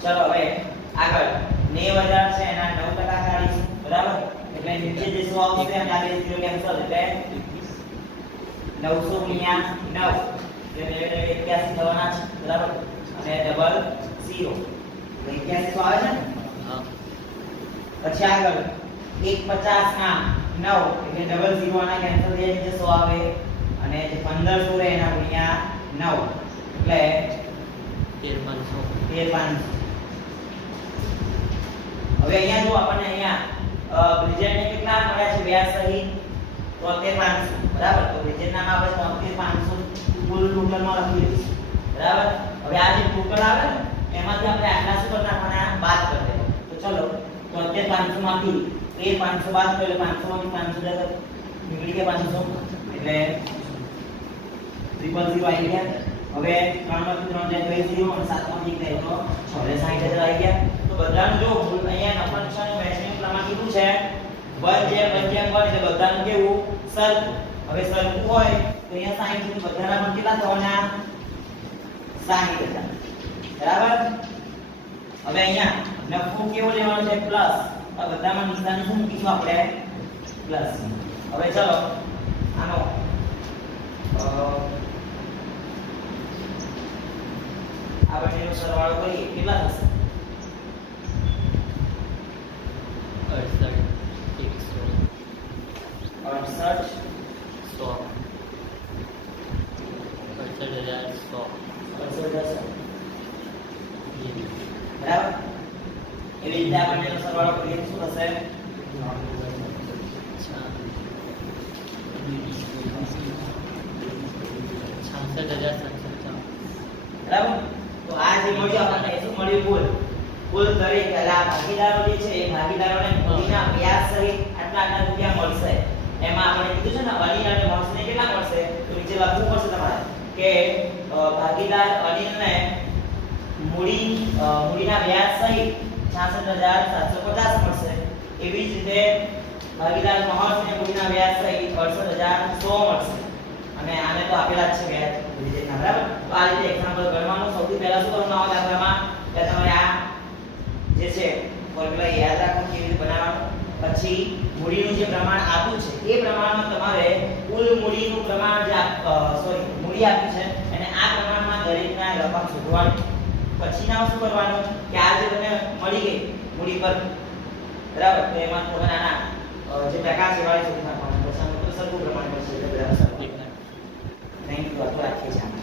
ચલો હવે આગળ 90,000 છે એના 9% કાઢીશું બરાબર એટલે નીચે જે 100 આવશે અને આ 0 કેન્સલ એટલે 900 ગુણ્યા 9 એટલે 81 થવાના છે બરાબર અને ડબલ 0 81 તો આવે છે ને હા પછી આગળ 150 ના 9 એટલે ડબલ 0 આના કેન્સલ થઈ જાય નીચે 100 આવે અને જે 1500 રહે એના ગુણ્યા 9 એટલે 13500 હવે અહીંયા જો આપણને અહીંયા બ્રિજેટને કેટલા મળ્યા છે વ્યાજ સહિત 73500 બરાબર તો બ્રિજેટ નામ આપણે 73500 કુલ ટોટલમાં લખી દઈશું બરાબર હવે આ જે ટોટલ આવે ને એમાંથી આપણે આટલા શું કરી નાખવાના બાદ કરી દેવા તો ચલો 73500 માંથી 500 બાદ કરો એટલે 500 માંથી 500 નીકળી ગયા 500 એટલે 000 આવી ગયા હવે 3 માંથી 3 જાય તો 0 અને 7 માંથી 1 જાય તો 660,000 આવી ગયા તો બધાનું જો અહીંયા નફા નુકસાનનું વહેંચણી પ્રમાણ કીધું છે 1/1 એટલે બધાનું કેવું સરખું હવે સરખું હોય તો અહીંયા 60 સુધી બધાના પણ કેટલા થવાના 60,000 બરાબર હવે અહીંયા નફો કેવો લેવાનો છે પ્લસ આ બધામાં નિશાની શું મૂકીશું આપણે પ્લસ હવે ચલો આનો આ બંનેનો સરવાળો કરીએ કેટલા થશે 68 બરાબર એવી રીતે આ બંનેનો સરવાળો કરીએ તો શું થશે 66,755 બરાબર તો આ જે મળ્યું આપણને શું મળ્યું કુલ દરેક પેલા ભાગીદારો જે છે એ ભાગીદારોને મૂડીના વ્યાજ સહિત આટલા રૂપિયા મળશે એમાં આપણે કીધું છે ને અનિલ અને મહેશને કેટલા મળશે તો નીચે લખવું પડશે તમારે કે ભાગીદાર અનિલને મૂડીના વ્યાજ સહિત 66,750 મળશે એવી જ રીતે ભાગીદાર મહેશને મૂડીના વ્યાજ સહિત 68,100 મળશે અને આને તો આપેલા જ છે વ્યાજ રીતના બરાબર તો આ રીતે એક્ઝામ્પલ ગણવાનું સૌથી પહેલા શું કરવાનું આવે દાખલામાં કે તમારે આ જે છે ફોર્મ્યુલા યાદ રાખવાનું કેવી રીતે બનાવવાનું પછી મૂડીનું જે પ્રમાણ આપ્યું છે એ પ્રમાણમાં તમારે કુલ મૂડીનું પ્રમાણ જે મૂડી આપ્યું છે અને આ પ્રમાણમાં દરેકના રકમ શોધવાની પછીના શું કરવાનું કે આ જે તમને મળી ગઈ મૂડી પર બરાબર તો એમાં તમે આના જે ટકા છે વાળી શોધી નાખવાનું પછી સરખું પ્રમાણ મળશે એટલે બરાબર સરખું નહીં તો રાખીએ છીએ